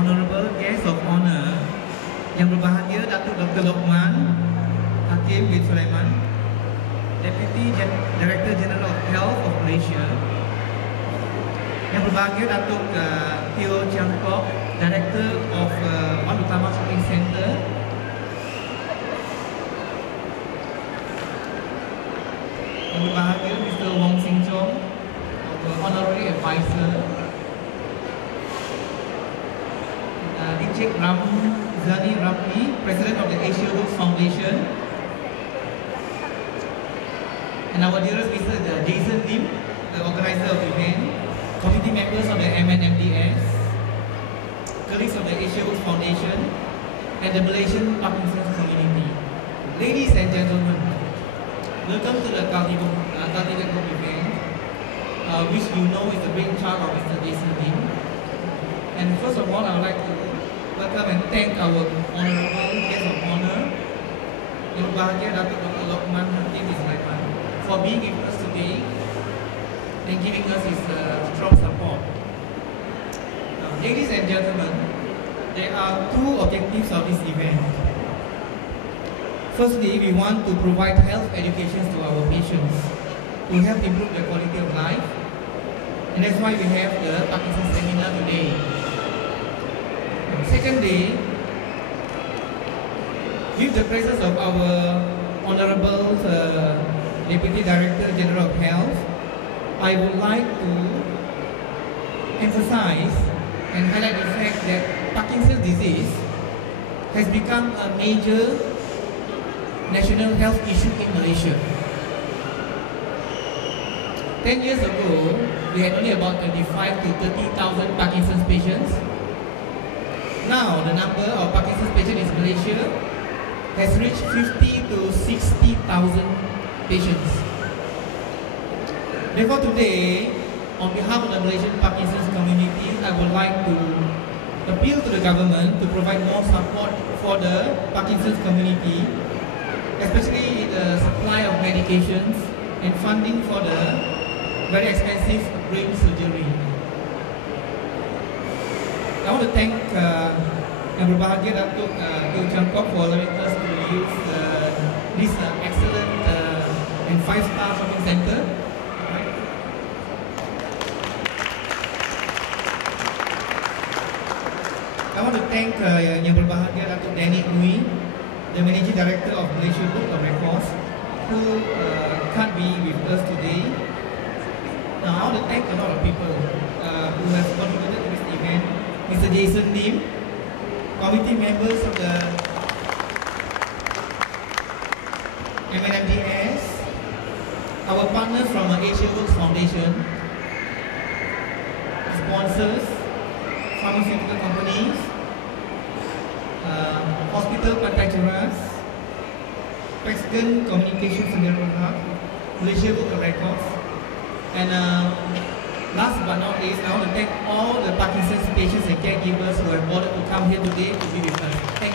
Honorable guest of honor, yang berbahagia Datuk Dr. Lokman Hakim bin Sulaiman, Deputy Director General of Health of Malaysia, yang berbahagia Datuk Teo Chiang Kok, Director of Wan Utama Shopping Center, yang berbahagia Mr. Wong Sing Chong, Honorary Advisor, Encik Ramzani Ramli, President of the Asia Works Foundation, and our dearest Mr. Jason Lim, the organizer of the event, committee members of the MNMDS, colleagues of the Asia Works Foundation, and the Malaysian Parkinson community. Ladies and gentlemen, welcome to the Cultivate event, which you know is the brainchild of Mr. Jason Lim. And first of all, I would like to welcome and thank our honorable guest of honor, Yang Berbahagia Datuk Dr. Lokman Hakim bin Sulaiman, for being with us today and giving us his strong support. Ladies and gentlemen, there are two objectives of this event. Firstly, we want to provide health education to our patients to help improve their quality of life, and that's why we have the Parkinson seminar today. Secondly, with the presence of our Honorable Deputy Director General of Health, I would like to emphasize and highlight the fact that Parkinson's disease has become a major national health issue in Malaysia. 10 years ago, we had only about 25,000 to 30,000 Parkinson's patients. Now, the number of Parkinson's patients in Malaysia has reached 50,000 to 60,000 patients. Therefore, today, on behalf of the Malaysian Parkinson's community, I would like to appeal to the government to provide more support for the Parkinson's community, especially the supply of medications and funding for the very expensive brain surgery. I want to thank Yang Berbahagia Datuk Teo Chiang Kok for allowing us to use this excellent and 5-star shopping center. I want to thank Yang Berbahagia Datuk Danny Nui, the Managing Director of Malaysia Book of Records, who can't be with us today. Now, I want to thank a lot of people who have contributed to this event. Mr. Jason Lim, committee members of the MNMDS, our partners from the Asia Works Foundation, sponsors, pharmaceutical companies, hospital practitioners, President Communications Sdn, Malaysia Book of Records, and last but not least, I want to thank all the Parkinson's patients and caregivers who have bothered to come here today to be with us. Thank